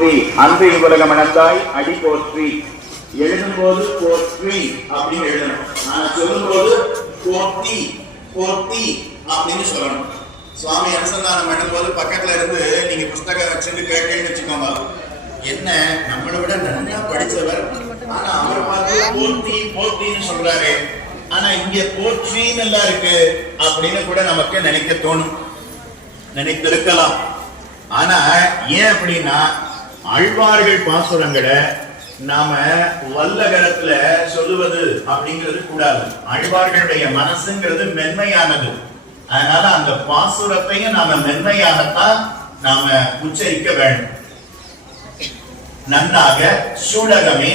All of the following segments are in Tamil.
அன்பு உலகம் மணந்தாய் அடி போற்றி. எழுதும்போது போற்றி அப்படின்னு எழுதணும். நான் சொல்லும்போது போற்றி போற்றி அப்படின்னு சொல்லணும். சுவாமி அனுசந்தானம் பண்ணும்போது பக்கத்துல இருந்து நீங்க புஸ்தகம் வச்சுட்டு கேட்டேன்னு வச்சுக்கோங்க, என்ன நம்மளை விட நல்லா படிச்சவர், ஆனா அவர் பார்த்து போற்றி போற்றின்னு சொல்றாரு, ஆனா இங்க போற்றின்னு எல்லாம் இருக்கு அப்படின்னு கூட நமக்கு நினைக்க தோணும், நினைத்திருக்கலாம். ஆனா ஏன் அப்படின்னா, ஆழ்வார்கள் பாசுரங்களை நாம வல்லகரத்துல சொல்லுவது அப்படிங்கிறது கூடாது. ஆழ்வார்களுடைய மனசுங்கிறது மென்மையானது. அதனால அந்த பாசுரத்தையும் நாம மென்மையாகத்தான் நாம உச்சரிக்க வேண்டும். நன்னாக சூடகமே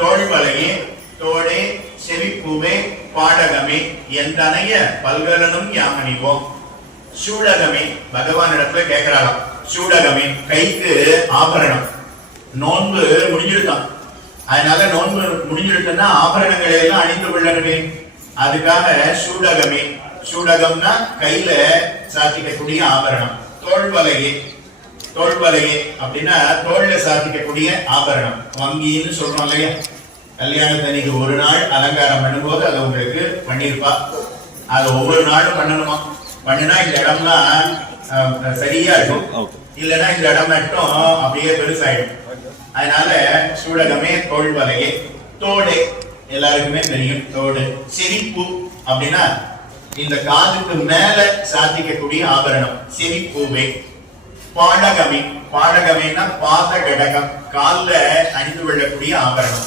தோள்வலையே தோடே செவிப்பூவே பாடகமே என்றனைய பல்கலனும் யாமணிவோம். சூடகமே பகவான் இடத்துல கேட்கிறாராம். சூடகமே கைக்கு ஆபரணம். நோன்பு முடிஞ்சிருக்கான், அதனால நோன்பு முடிஞ்சிருக்குன்னா ஆபரணங்களை எல்லாம் அணிந்து கொள்ளணுமே, அதுக்காக சூடகமே. சூடகம்னா கையில சாத்திக்கக்கூடிய ஆபரணம். தோள்வலையே, தோள்வலையே அப்படின்னா தோல்ல சாத்திக்கக்கூடிய ஆபரணம். வங்கின்னு சொல்றோம் இல்லையா, கல்யாணத்தன்னைக்கு ஒரு நாள் அலங்காரம் பண்ணும்போது அதை உங்களுக்கு பண்ணிருப்பா, அதை ஒவ்வொரு நாளும் பண்ணணுமா. பண்ணினா இந்த இடம்லாம் சரியா இருக்கும், இல்லைன்னா இந்த இடம் மட்டும் அப்படியே பெருசாயிடும். அதனால சூடகமே தோள்வலையே. தோடே எல்லாருக்குமே தெரியும், தோடு. சிரிப்பு அப்படின்னா இந்த காதுக்கு மேல சாத்திக்கக்கூடிய ஆபரணம், சிரிப்பூவே. பாடகமே, பாடகமேனா பாத கடகம், கால்ல அணிந்து கொள்ளக்கூடிய ஆபரணம்.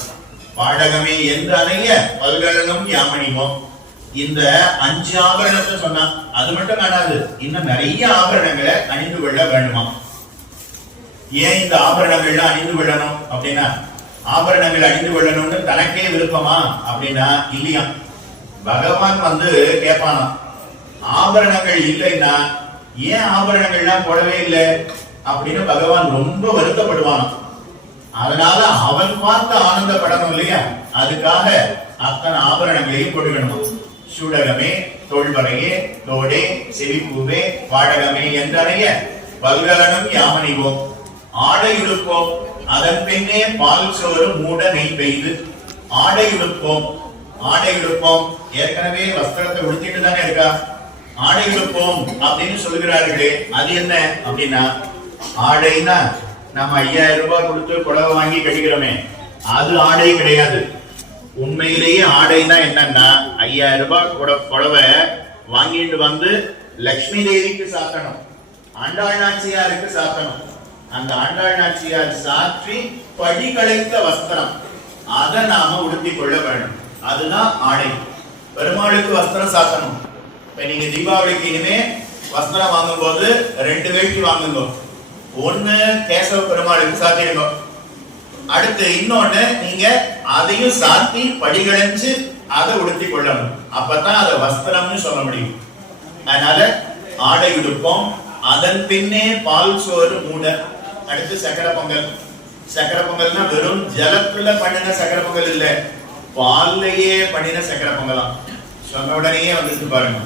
பாடகமே என்று அணைய பல்கலனும் யாமணிவோம். இந்த 5 ஆபரணத்தை சொன்னா அது மட்டும் காணாது, இன்னும் நிறைய ஆபரணங்களை அணிந்து கொள்ள வேண்டுமா. ஏன் இந்த ஆபரணங்கள்லாம் அணிந்து கொள்ளணும் அப்படின்னா, ஆபரணங்கள் அணிந்து கொள்ளணும்னு தனக்கே விருப்பமா அப்படின்னா இல்லையா. பகவான் வந்து கேட்பானா, ஆபரணங்கள் இல்லைன்னா ஏன் ஆபரணங்கள்லாம் போடவே இல்லை அப்படின்னு பகவான் ரொம்ப வருத்தப்படுவானா. அதனால அவன் பார்த்து ஆனந்தப்படணும் இல்லையா, அதுக்காக அத்தனை ஆபரணங்களையும் கொடுக்கணுமா. சூடகமே தோள்வரையே தோடே செவிப்பூவே பாடகமே என்றனைய பல்கலனும் யாமணிவோம். ஆடை உடுப்போம் அதன் பின்னே பால் சோறு மூட நெய் பெய்து. ஆடை உடுப்போம், ஆடை உடுப்போம், ஏற்கனவே வஸ்திரத்தை உடுத்திட்டு தானே இருக்கா. ஆடை உடுப்போம் அப்படின்னு சொல்லுகிறார்களே, அது என்ன அப்படின்னா, ஆடைனா நம்ம 5000 ரூபாய் கொடுத்து புடவை வாங்கி கட்டிக்கிறோமே, அது ஆடை கிடையாது. உண்மையிலேயே ஆடைனா என்னன்னா, 5000 ரூபாய் புடவை வாங்கிட்டு வந்து லட்சுமி தேவிக்கு சாத்தணும், ஆண்டாள் நாச்சியாருக்கு சாத்தணும். அந்த ஆண்டாள் நாச்சியார் சாற்றி படி களைத்த வஸ்திரம், அதை நாம உடுத்தி கொள்ள வேண்டும், அதுதான் ஆடை. பெருமாளுக்கு வஸ்திரம் சாத்தணும். இப்ப நீங்க தீபாவளிக்கு இனிமே வஸ்திரம் வாங்கும் போது 2 வேட்டி வாங்குங்க. ஒண்ணு கேசவ பெருமாளுக்கு சாத்திடுங்க, அடுத்து இன்னொன்னு நீங்க அதையும் சாத்தி படிகளைஞ்சு அதை உடுத்தி கொள்ளணும். அப்பதான் அதை வஸ்திரம்னு சொல்ல முடியும். அதனால ஆடை உடுப்போம் அதன் பின்னே பால் சோறு மூட. அடுத்து சக்கரை பொங்கல். சக்கரை பொங்கல்னா வெறும் ஜலத்துல பண்ணின சக்கரை பொங்கல் இல்ல, பால்லையே பண்ணின சக்கரை பொங்கலாம். சொன்ன உடனேயே வந்துட்டு பாருங்க.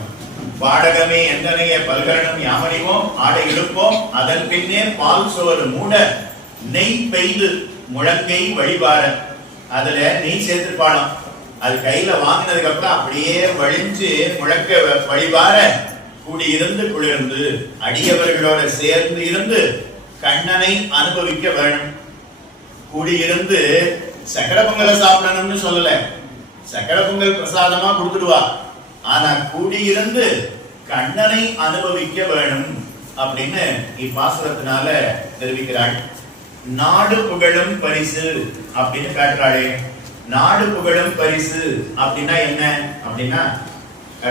பாடகமே எந்தனைய பல்கலனும் யாமணிவோம். ஆடை இழுப்போம் அதன் பின்னே பால் சோறு மூட நெய் பெய்து முழங்கை வழிபார. அதுல நெய் சேர்த்துப்பாடம், அது கையில வாங்கினதுக்கு அப்புறம் அப்படியே வழிஞ்சு முழக்க வழிபார. கூடியிருந்து குளிர்ந்து அடியவர்களோட சேர்ந்து இருந்து கண்ணனை அனுபவிக்க வேணும். கூடியிருந்து சக்கரை பொங்கலை சாப்பிடணும்னு சொல்லல, சக்கரை பொங்கல் பிரசாதமா கொடுத்துடுவா, ஆனா கூடியிருந்து கண்ணனை அனுபவிக்க வேணும் அப்படின்னு இப்பாசுரத்தினால தெரிவிக்கிறாள். நாடு புகழும் பரிசு அப்படின்னு காட்டுறாளே. நாடு புகழும் பரிசு அப்படின்னா என்ன அப்படின்னா,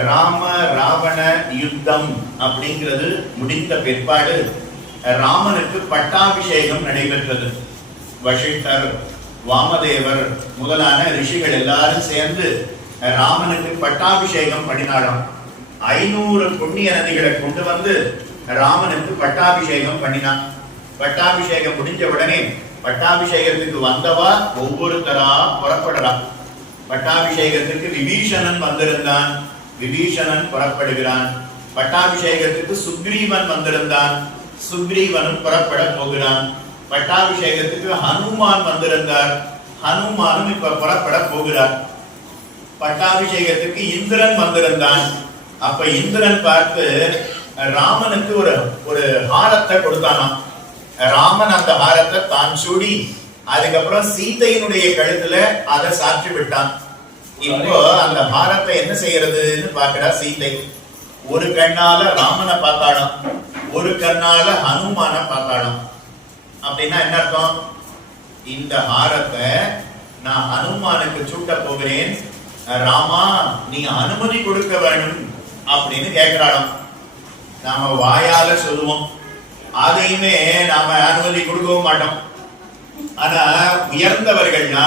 ராம ராவண யுத்தம் அப்படிங்கிறது முடிந்த பிற்பாடு ராமனுக்கு பட்டாபிஷேகம் நடைபெற்றது. வசிஷ்டர், வாமதேவர் முதலான ரிஷிகள் எல்லாரும் சேர்ந்து ராமனுக்கு பட்டாபிஷேகம் பண்ணினாராம். 500 புண்ணிய நதிகளை கொண்டு வந்து ராமனுக்கு பட்டாபிஷேகம் பண்ணினான். பட்டாபிஷேகம் முடிஞ்ச உடனே பட்டாபிஷேகத்துக்கு வந்தவா ஒவ்வொருத்தரா புறப்படுறான். பட்டாபிஷேகத்துக்கு விபீஷணன் வந்திருந்தான், விபீஷணன் புறப்படுகிறான். பட்டாபிஷேகத்துக்கு சுக்ரீவன் வந்திருந்தான், சுக்ரீவனும் புறப்பட போகிறான். பட்டாபிஷேகத்துக்கு ஹனுமான் வந்திருந்தார். ஹனுமானும் இப்ப புறப்பட போகிறார். பட்டாபிஷேகத்துக்கு இந்திரன் வந்திருந்தான். அப்ப இந்திரன் பார்த்து ராமனுக்கு ஒரு ஹாரத்தை கொடுத்தானாம். ராமன் அந்த ஹாரத்தை தான் சூடி அதுக்கப்புறம் சீதையினுடைய கழுத்துல அதை சாற்றி விட்டான். இப்போ அந்த ஹாரத்தை என்ன செய்யறதுன்னு பாக்குறா சீதை. ஒரு கண்ணால ராமனை பார்த்தாலும், ஒரு கண்ணால ஹனுமான பார்த்தாலும். அப்படின்னா என்ன அர்த்தம்? இந்த ஹாரத்தை நான் ஹனுமானுக்கு சூட்ட போகிறேன், ராமா நீ அனுமதி கொடுக்க வேணும் அப்படின்னு கேட்கிறாளாம். நாம வாயால சொல்லுவோம், அதையுமே நாம அனுமதி கொடுக்கவும் மாட்டோம். ஆனா உயர்ந்தவர்கள்னா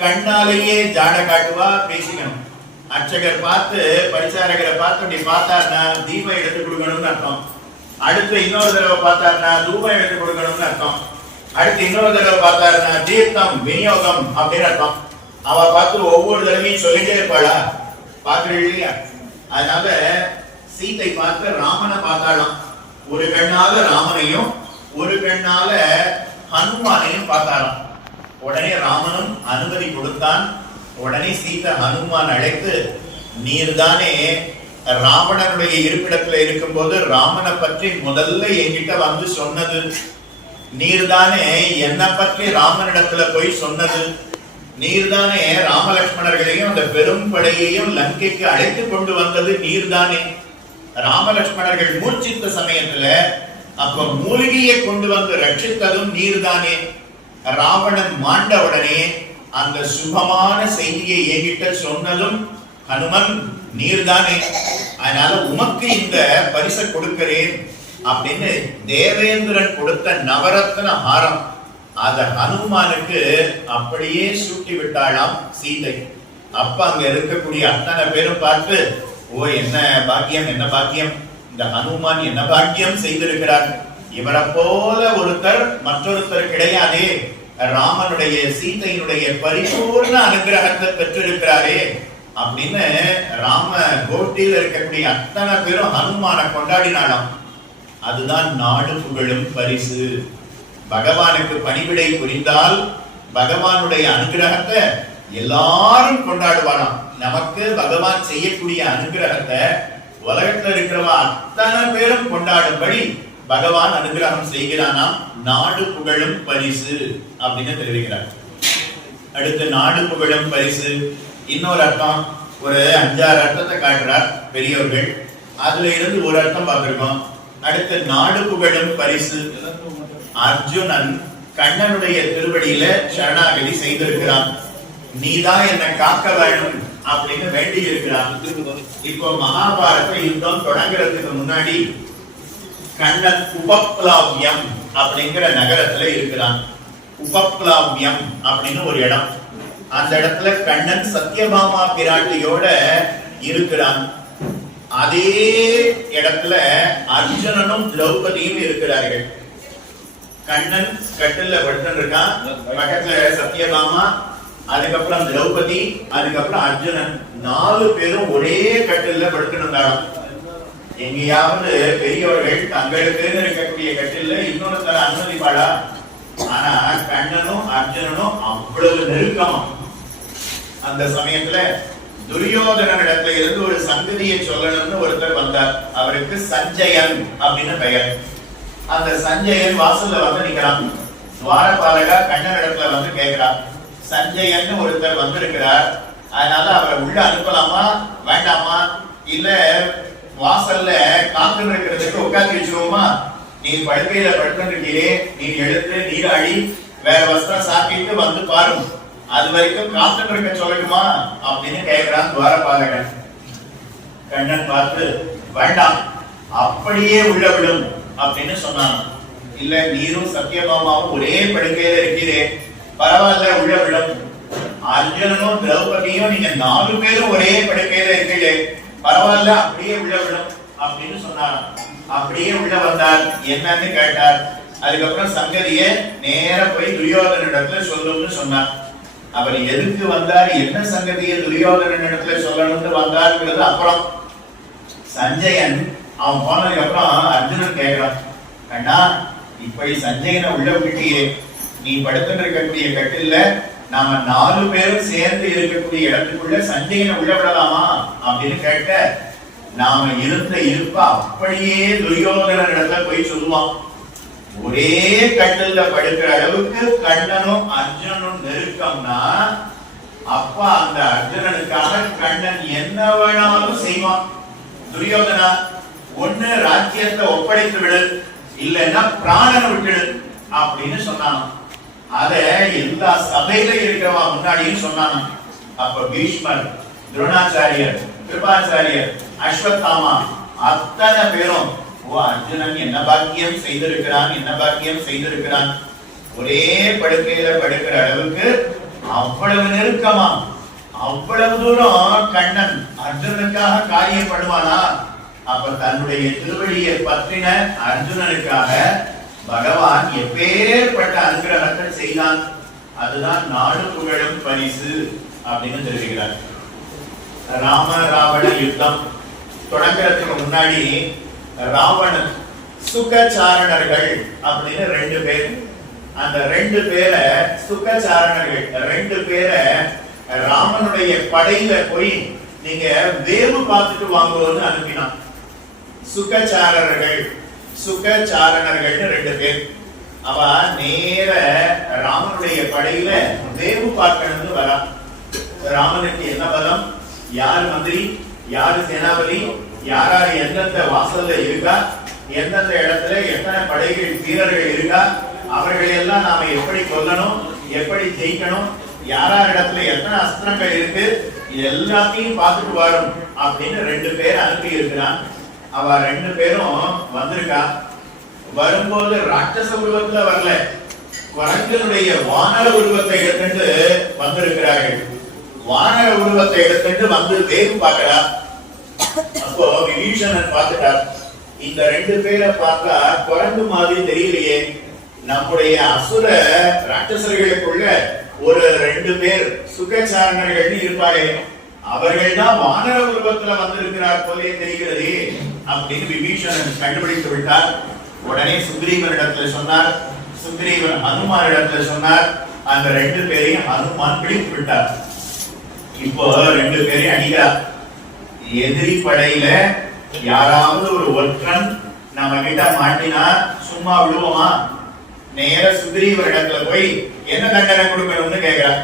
கண்ணாலேயே ஜாட காட்டுவா பேசிக்கணும். அர்ச்சகர் பார்த்து பரிசாரகரை பார்த்து அப்படி பார்த்தாருன்னா தீபம் எடுத்து கொடுக்கணும்னு அர்த்தம். அடுத்து இன்னொரு தடவை பார்த்தாருன்னா தூபம் எடுத்து கொடுக்கணும்னு அர்த்தம். அடுத்து இன்னொரு தடவை பார்த்தாருன்னா தீர்த்தம் விநியோகம் அப்படின்னு அர்த்தம். அவ பார்த்து ஒவ்வொரு தடவையும் சொல்லிட்டே இருப்பாளா? பாக்குறீங்க இல்லையா? அதனால சீதை பார்த்து ராமனை பார்த்தாலும், ஒரு கண்ணால ராமனையும் ஒரு கண்ணால ஹனுமானையும் பார்த்தாராம். உடனே ராமனும் அனுமதி கொடுத்தான். உடனே சீதை ஹனுமான் அழைத்து, நீர் தானே ராவணனுடைய இருப்பிடத்துல இருக்கும் போது ராமனை பற்றி முதல்ல என்கிட்ட வந்து சொன்னது, நீர்தானே என்னை பற்றி ராமனிடத்துல போய் சொன்னது, நீர்தானே ராமலட்சுமணர்களையும் அந்த பெரும் படையையும் லங்கைக்கு அழைத்து கொண்டு வந்தது நீர்தானே. ராமலட்சுமணர்கள் மூர்ச்சித்த சமயத்துல அப்ப மூலிகையை கொண்டு வந்து ரட்சித்ததும் நீர்தானே. ராவணன் மாண்ட உடனே அந்த சுபமான செய்தியை என்கிட்ட சொன்னதும் ஹனுமன் நீர்தானே. அதனால உமக்கு இந்த பரிசை கொடுக்கிறேன் அப்படின்னு தேவேந்திரன் கொடுத்த நவரத்ன ஹாரம் அத ஹனுமானுக்கு அப்படியே சூட்டி விட்டாளாம் சீதை. அப்ப அங்க இருக்கக்கூடிய அத்தனை பேரும் பார்த்து, ஓ என்ன பாக்கியம், என்ன பாக்கியம், இந்த ஹனுமான் என்ன பாக்கியம் செய்திருக்கிறார், இவரை போல ஒருத்தர் மற்றொருத்தர் கிடையாதே, ராமனுடைய சீதையினுடைய பரிபூர்ண அனுகிரகத்தை பெற்றிருக்கிறாரே அப்படின்னு ராம கோட்டியில் இருக்கக்கூடிய அத்தனை பேரும் ஹனுமான கொண்டாடினாலும். அதுதான் நாடு புகழும் பரிசு. பகவானுக்கு பணிவிடை புரிந்தால் பகவானுடைய அனுகிரகத்தை எல்லாரும் கொண்டாடுவாராம். நமக்கு பகவான் செய்யக்கூடிய அனுகிரகத்தை உலகத்துல இருக்கிறவா அத்தனை பேரும் கொண்டாடும்படி பகவான் அனுகிரகம் செய்கிறானாம். நாடு புகழும் பரிசு அப்படின்னு தெரிவிக்கிறார். அடுத்து நாடு புகழும் பரிசு இன்னொரு அர்த்தம், ஒரு 5-6 அர்த்தத்தை காட்டுறார் பெரியவர்கள். அதுல இருந்து ஒரு அர்த்தம் பார்த்திருக்கோம். அடுத்து நாடு புகழும் பரிசு, அர்ஜுனன் கண்ணனுடைய திருவடியில சரணாகதி செய்திருக்கிறான். நீதான் என்னை காக்க வேணும் அப்படின்னு வேண்டி இருக்கிறான். இப்போ மகாபாரத யுத்தம் தொடங்குறதுக்கு முன்னாடி கண்ணன் உபப்ளாவியம் அப்படிங்கிற நகரத்துல இருக்கிறான். உபப்ளாவியம் அப்படின்னு ஒரு இடம். அந்த இடத்துல கண்ணன் சத்யபாமா பிராட்டியோட இருக்கிறான். அதே இடத்துல அர்ஜுனனும் திரௌபதியும் இருக்கிறார்கள். கண்ணன் கட்டில படுத்து இருக்கான், பக்கத்துல சத்யபாமா, அதுக்கப்புறம் திரௌபதி, அதுக்கப்புறம் அர்ஜுனன், 4 பேரும் ஒரே கட்டில படுத்திருந்தாலும். எங்கேயாவது பெரியவர்கள் தங்களுக்கு இருக்கக்கூடிய கட்டில இன்னொருத்தர அனுமதிப்பாளா? ஆனா கண்ணனும் அர்ஜுனனும் அவ்வளவு நெருக்கமா. அந்த சமயத்துல துரியோதனனிடத்துல இருந்து ஒரு சங்கதியை சொல்லணும்னு ஒருத்தர் வந்தார். அவருக்கு சஞ்சயன் அப்படின்னு பெயர். அந்த சஞ்சயன் வாசல்ல வந்து நிக்கிறான். துவாரபாலகா கண்ணனிடத்துல வந்து கேட்கிறான், சஞ்சயன் ஒருத்தர் வந்திருக்கிறார், அதனால அவரை உள்ள அனுப்பலாமா வேண்டாமா, இல்ல வாசல்ல காத்து இருக்கிறதுக்கு உட்காந்து வச்சுருவோமா, நீ படுக்கையில படுத்துருக்கீரே, நீ எழுத்து நீராடி வேற வஸ்திரம் சாப்பிட்டு வந்து பாரும், அது வரைக்கும் காத்து இருக்க சொல்லணுமா அப்படின்னு கேட்கிறான் துவாரபாலகன். கண்ணன் பார்த்து வேண்டாம் அப்படியே உள்ள விடும் அப்படின்னு சொன்னான். இல்ல நீரும் சத்யபாமாவும் ஒரே படுக்கையில இருக்கிறே, பரவாயில்ல உள்ள விடும். அர்ஜுனனும் திரௌபதியும் நீங்க 4 பேரும் ஒரே படுக்கையில இருக்கீங்களே, பரவாயில்ல அப்படியே உள்ள விடும் அப்படின்னு சொன்னாராம். அப்படியே உள்ள வந்தார். என்னன்னு கேட்டார். அதுக்கப்புறம் சங்கதியை நேர போய் துரியோதனிடத்துல சொல்லும்னு சொன்னார். அவர் எதுக்கு வந்தார், என்ன சங்கதியை துரியோதனிடத்துல சொல்லணும்னு வந்தாருங்கிறது அப்புறம். சஞ்சயன் அவன் போனதுக்கு அப்புறம் அர்ஜுனன் கேட்கிறான், கண்ணா இப்படி சஞ்சயனை உள்ள விட்டியே, நீ படுத்துட்டு இருக்கக்கூடிய கட்டில்ல நாம 4 பேரும் சேர்ந்து இருக்கக்கூடிய இடத்துக்குள்ள சஞ்சயனை உள்ள விடலாமா அப்படின்னு கேட்க, நாம இருந்த இருப்ப அப்படியே துரியோதனன் இடத்துல போய் சொல்லுவான். ஒரே கட்டில்ல படுக்கிற அளவுக்கு கண்ணனும் அர்ஜுனனும் நெருக்கம்னா, அப்ப அந்த அர்ஜுனனுக்காக கண்ணன் என்ன வேணாலும் செய்வான். துரியோதனா, ஒண்ணு ராஜ்யத்தை ஒப்படைத்து விடு, இல்லைன்னா பிராணனை விட்டுடு அப்படின்னு சொன்னான். அத எல்லா சபையில இருக்கிறவா முன்னாடியும் சொன்னான். அப்ப பீஷ்மர், துரோணாச்சாரியர், கிருபாச்சாரியர், அஸ்வத்தாமா அத்தனை பேரும், ஓ அர்ஜுனன் என்ன பாக்கியம் செய்திருக்கிறான், என்ன பாக்கியம் செய்திருக்கிறான், ஒரே படுக்கையில படுக்கிற அளவுக்கு அவ்வளவு நெருக்கமா, அவ்வளவு தூரம் கண்ணன் அர்ஜுனனுக்காக காரியம் பண்ணுவானா? அப்ப தன்னுடைய திருவடியை பற்றின அர்ஜுனனுக்காக பகவான் எப்பேற்பட்ட அனுகிரகத்தை செய்தான். அதுதான் நாடு புகழும் பரிசு அப்படின்னு தெரிவிக்கிறார். ராம ராவண யுத்தம் தொடங்குறதுக்கு முன்னாடி ராவணன் சுகச்சாரணர்கள் அப்படின்னு 2 பேர், அந்த 2 பேரை சுகச்சாரணர்கள் 2 பேரை ராமனுடைய படையில போய் நீங்க வேவு பார்த்துட்டு வாங்குவோம்னு அனுப்பினான். சுகச்சாரணர்கள் 2 பேர். அவ நேர ராமனுடைய படையில வேவு பார்க்கணும்னு வரா. ராமனுக்கு என்ன பலம், யார் மந்திரி, யாரு சேனாபதி, யாராரு எந்தெந்த வாசல்ல இருக்கா, எந்தெந்த இடத்துல எத்தனை படைகள் வீரர்கள் இருக்கா, அவர்களை எல்லாம் நாம எப்படி கொல்லணும், எப்படி ஜெயிக்கணும், யாரார் இடத்துல எத்தனை அஸ்திரங்கள் இருக்கு, எல்லாத்தையும் பார்த்துட்டு வரும் அப்படின்னு 2 பேர் அனுப்பி இருக்கிறான். அவ 2 பேரும் வந்திருக்கா. வரும்போது ராட்சச உருவத்துல வரல, குரங்கனுடைய வானர உருவத்தை எடுத்துட்டு வந்திருக்கிறார்கள். வானர உருவத்தை எடுத்துட்டு வந்து வேவு பார்க்கிறா. அப்போ விபீஷணன் பார்த்துட்டார், இந்த 2 பேரை பார்த்தா குரங்கு மாதிரி தெரியலையே, நம்முடைய அசுர ராட்சசர்களுக்குள்ள ஒரு 2 பேர் சுகச்சாரணர்கள் இருப்பாரே, அவர்கள் தான் வானர உருவத்துல வந்திருக்கிறார் போலே தெரிகிறது அப்படின்னு விபீஷணன் கண்டுபிடித்து விட்டார். உடனே சுக்ரீவனிடத்துல சொன்னார், சுக்ரீவன் ஹனுமானிடத்துல சொன்னார். அந்த 2 பேரையும் ஹனுமான் பிடித்து விட்டார். இப்போ 2 பேரையும் அடிக்கிறார். எதிரி படையில யாராவது ஒரு ஒற்றன் நம்ம கிட்ட மாட்டினா சும்மா விடுவோமா? நேர சுக்ரீவன் இடத்துல போய் என்ன தண்டனை கொடுக்கணும்னு கேட்கிறார்.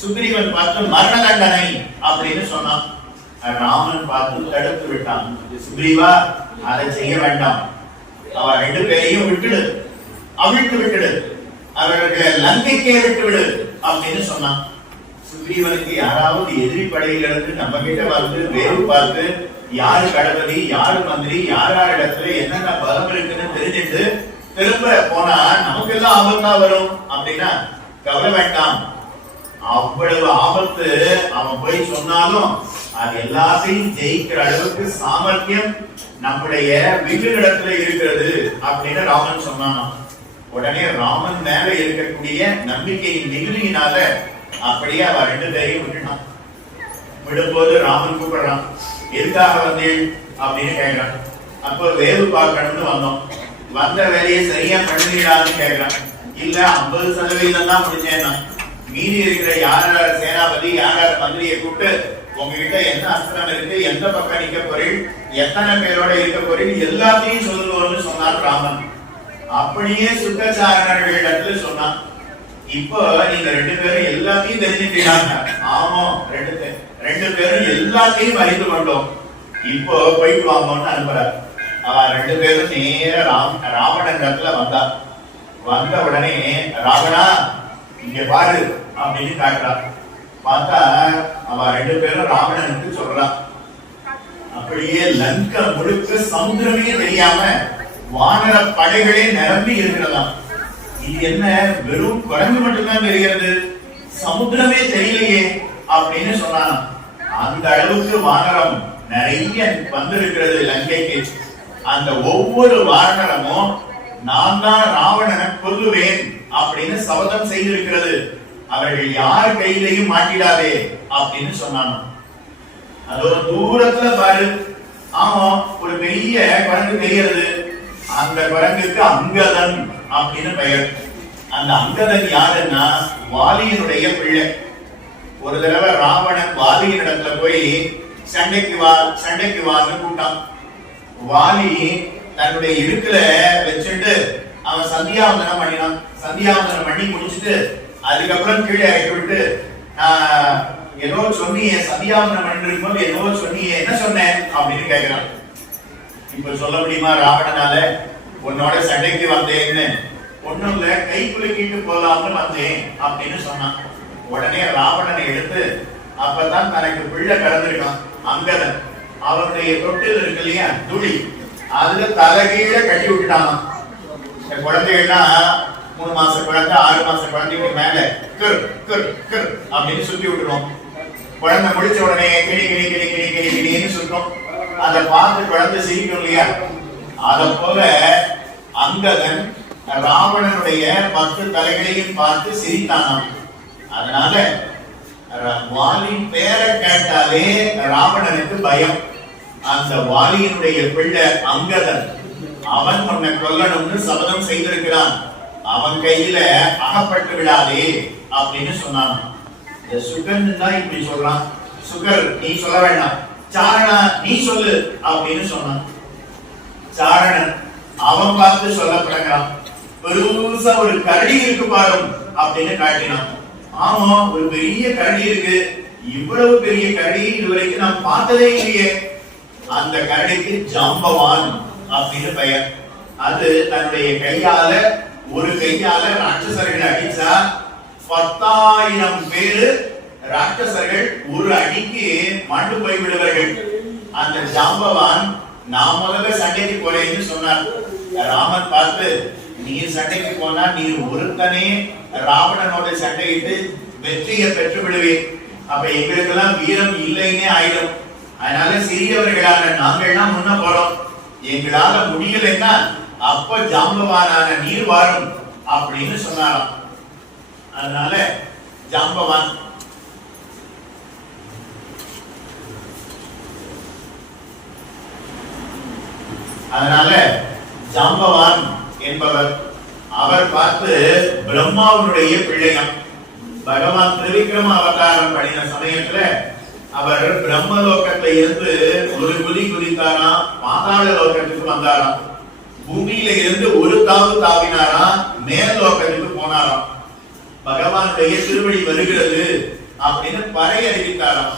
சுக்ரீவன் பார்த்து மரண தண்டனை அப்படின்னு சொன்னான். ராமன் பார்த்து தடுத்து விட்டான். சுக்ரீவா, அதை செய்ய வேண்டாம், அவ 2 பேரையும் விட்டுடு, அவிழ்த்து விட்டுடு, அவர்களை லங்கைக்கே விட்டு விடு அப்படின்னு சொன்னான். சுக்ரீவனுக்கு யாராவது எதிரி படையிலிருந்து நம்ம கிட்ட வந்து வேவு பார்த்து யாரு கடவுளி, யாரு மந்திரி, யார் இடத்துல என்னென்ன பலம் இருக்குன்னு தெரிஞ்சுட்டு திரும்ப போனா நமக்கு எல்லாம் ஆபத்தா வரும் அப்படின்னா கவலை வேண்டாம். அவ்வளவு ஆபத்து அவன் போய் சொன்னாலும் அது எல்லாத்தையும் ஜெயிக்கிற அளவுக்கு சாமர்த்தியம் நம்முடைய வில்லிடத்துல இருக்கிறது அப்படின்னு ராமன் சொன்னான். உடனே ராமன் மேல இருக்கக்கூடிய நம்பிக்கையின் மிகுதியினால அப்படியே அவ 2 பேரையும் விட்டுட்டான். விடும்போது ராமன் கூப்பிடுறான், எதுக்காக வந்தேன் அப்படின்னு கேட்கிறான். அப்போ வேவு பார்க்கணும்னு வந்தோம், வந்த வேலையை சரியா பண்ணுவீங்களான்னு கேட்கிறான். இல்ல 50% தான் முடிச்சேன்னா, மீதி இருக்கிற யாரார் சேனாபதி, யாரார் மந்திரியை கூப்பிட்டு உங்ககிட்ட என்ன அஸ்திரம் இருக்கு, எந்த பக்கம் நிக்க போறீள், எத்தனை பேரோட இருக்க போறீள், எல்லாத்தையும் சொல்லுவோம்னு சொன்னார் ராமன். அப்படியே சுக்கச்சாரணர்களிடத்துல சொன்னான். இப்போ நீங்க 2 பேரும் எல்லாத்தையும் தெரிஞ்சுட்டீங்க. ஆமா, 2 பேரும் எல்லாத்தையும் அறிந்து கொண்டோம். இப்போ போயிட்டு வாங்கன்னு அனுப்புறார். 2 பேரும் நேர ராவணன் இடத்துல வந்தா. வந்த உடனே ராவணா இங்க பாரு அப்படின்னு காட்டுறான். பார்த்தா அவ 2 பேரும் ராவணனுக்கு சொல்றான். அப்படியே லங்கா முழுக்க சமுத்திரமே தெரியாம வானர படைகளே நிரம்பி இருக்கிறதாம். இது என்ன, வெறும் குரங்கு மட்டும்தான் தெரிகிறது, சமுத்திரமே தெரியலையே அப்படின்னு சொன்னான். அந்த அளவுக்கு வானரம் நிறைய வந்திருக்கிறது லங்கைக்கு. அந்த ஒவ்வொரு வானரமும் நான் தான் ராவணனை கொல்லுவேன் அப்படின்னு சபதம் செய்திருக்கிறது, அவர்கள் யார் கையிலையும் மாட்டிடாதே அப்படின்னு சொன்னான். அதோ தூரத்துல பாரு, ஆமா ஒரு பெரிய குரங்கு தெரிகிறது. அந்த குரங்குக்கு அங்கதன் அப்படின்னு பெயர். அந்த அங்கதன் யாருன்னா வாலியினுடைய பிள்ளை. ஒரு தடவை ராவணன் வாலியின் இடத்துல போய் சண்டைக்கு வான்னு கூட்டான். வாலி தன்னுடைய இடுக்குல வச்சுட்டு அவன் சந்தியாவந்தனம் பண்ணினான். சந்தியாவந்தனம் பண்ணி முடிச்சுட்டு அதுக்கப்புறம் கீழே இறக்கி விட்டு, ஏதோ சொன்னியே, சந்தியாவந்தனம் பண்ணிட்டு இருக்கும்போது ஏதோ சொன்னியே, என்ன சொன்னேன் அப்படின்னு கேட்கிறான். இப்ப சொல்ல முடியுமா ராவணனால? உன்னோட சண்டைக்கு வந்தேன்னு. ஒண்ணும் இல்ல, கை குலுக்கிட்டு போலாம்னு வந்தேன் அப்படின்னு சொன்னான். உடனே ராவணனை எடுத்து, அப்பதான் தனக்கு பிள்ளை பிறந்திருக்கான் அங்கதன், அவனுடைய தொட்டில் இருக்கு இல்லையா துளி, அதுல தலைகீழ கட்டி விட்டுட்டான். இந்த குழந்தைகள்னா 3 மாச குழந்தை 6 மாச குழந்தைக்கு மேல கிர் கிர் கிர் அப்படின்னு சுத்தி விட்டுருவோம். குழந்தை முடிச்ச உடனே கிளி கிளி கிளி கிளி கிளி கிளின்னு சுத்தம். அதை பார்த்து குழந்தை சிரிக்கும் இல்லையா? அத போல அங்கதன் ராவணனுடைய 10 தலைகளையும் பார்த்து சிரித்தானாம். அதனால வாலின் பேரை கேட்டாலே ராவணனுக்கு பயம். அந்த வாலியினுடைய பிள்ளை அங்கதன், அவன் உன்னை கொல்லணும்னு சபதம் செய்திருக்கிறான், அவன் கையில அகப்பட்டு விடாதே அப்படின்னு சொன்னான். இந்த சுகன் தான் இப்படி சொல்றான். சுகர் நீ சொல்ல வேண்டாம், சாரணா நீ சொல்லு அப்படின்னு சொன்னான். சாரணன் அவன் பார்த்து சொல்ல தொடங்குறான். பெருசா ஒரு கரடி இருக்கு பாரும் அப்படின்னு காட்டினான். ஆமா, ஒரு பெரிய கரடி இருக்கு, இவ்வளவு பெரிய கரடி இதுவரைக்கும் நாம் பார்த்ததே இல்லையே. அந்த கரடிக்கு ஜாம்பவான் அப்படின்னு பெயர். அது தன்னுடைய கையால ஒரு கையால ராட்சசர்களை அடிச்சா 10,000 பேரு ராட்சசர்கள் ஒரு அடிக்கு மாண்டு போய் விடுவார்கள். அந்த ஜாம்பவான் நான் முதல்ல சண்டைக்கு போறேன்னு சொன்னார். ராமன் பார்த்து, நீர் சண்டைக்கு போனா நீர் ஒருத்தனே ராவணனோட சண்டையிட்டு வெற்றியை பெற்று விடுவேன், அப்ப எங்களுக்கு எல்லாம் வீரம் இல்லைன்னே ஆயிடும். அதனால சிறியவர்களான நாங்கள்லாம் முன்ன போறோம், எங்களால முடியலைன்னா அப்ப ஜாம்பவானான நீர் வாரும் அப்படின்னு சொன்னாராம். அதனால ஜாம்பவான் ஜாம்பவான் என்பவர், அவர் பார்த்து பிரம்மாவுடைய பிள்ளையம். பகவான் திரிவிக்ரம அவதாரம் பண்ணின சமயத்துல அவர் பிரம்மலோகத்துல இருந்து ஒரு குதி குதித்தாராம், பாதாள லோகத்துக்கு வந்தாராம். பூமியில இருந்து ஒரு தாவு தாவினாராம், மேல் லோகத்துக்கு போனாராம். பகவானுடைய திருவடி வருகிறது அப்படின்னு பறை அறிவித்தாராம்.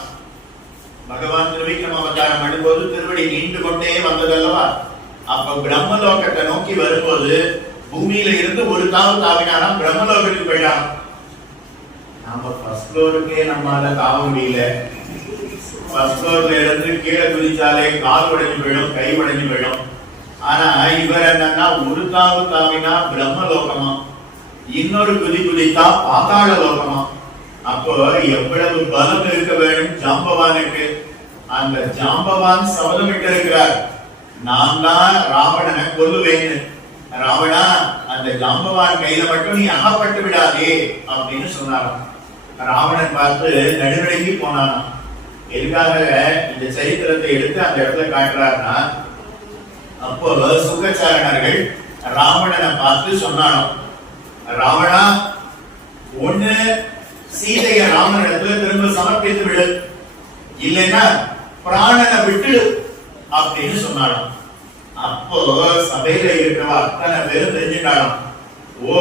பகவான் திரிவிக்ரம அவதாரம் பண்ணும்போது திருவடி நீண்டு கொண்டே வந்ததல்லவா? அப்ப பிரம்மலோகத்தை நோக்கி வரும்போது பூமியில இருந்து ஒரு தாவு தாவினாராம், பிரம்மலோகத்துக்கு போயிடாராம். நம்ம ஃபர்ஸ்ட் ஃப்ளோருக்கே நம்மால தாவ முடியல. ஃபர்ஸ்ட் ஃப்ளோர்ல இருந்து கீழே குதிச்சாலே கால் உடைஞ்சு போயிடும், கை உடைஞ்சு போயிடும். ஆனா இவர் என்னன்னா ஒரு தாவு தாவினா பிரம்மலோகமா, இன்னொரு குதி குதித்தா பாதாள லோகமா. அப்போ எவ்வளவு பலம் இருக்க வேண்டும் ஜாம்பவானுக்கு. அந்த ஜாம்பவான் சபதமிட்டு இருக்கிறார், நான் தான் ராவணனை கொல்லுவேன்னு. ராவணா, அந்த ஜாம்பவான் கையில மட்டும் நீ அகப்பட்டு விடாதே அப்படின்னு சொன்னாராம். ராவணன் பார்த்து நடுநடுங்கி போனானாம். எதுக்காக இந்த சரித்திரத்தை எடுத்து அந்த இடத்துல காட்டுறாருன்னா, அப்போ சுகச்சாரணர்கள் ராவணனை பார்த்து சொன்னானோ, ராவணா, ஒண்ணு சீதைய ராமனிடத்துல திரும்ப சமர்ப்பித்து விடு, இல்லைன்னா பிராணனை விட்டு அப்படின்னு சொன்னாலும். அப்போ சபையில இருக்கிறவா அத்தனை பேரும் தெரிஞ்சுட்டாலும், ஓ,